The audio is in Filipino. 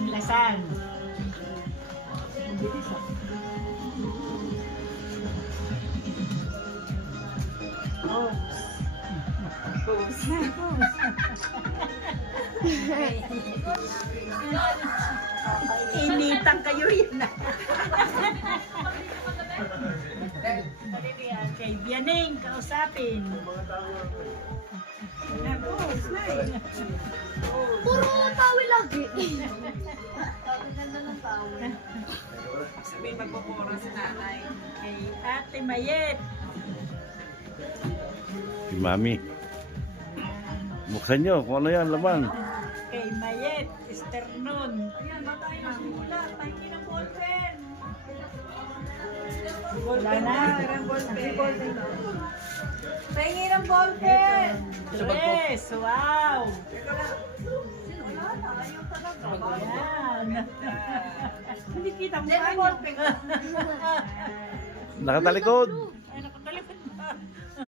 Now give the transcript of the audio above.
Inglasan. Initan kayo yun na. Kay Bianing, kausapin. Puro tawi lagi. Sabihin magpupura sa nanay. Kay Ate Mayet. Si Mami. Buksan nyo kung ano yan, laman. Kay Mayet, Esternon. Ayan, ba tayo magsulat? Tayo ng ballpen. Wala na. Pahingi ng ballpen! Tres, wow! Ayan. Hindi kita mo Hindi, may ballpen. Nakatalikod.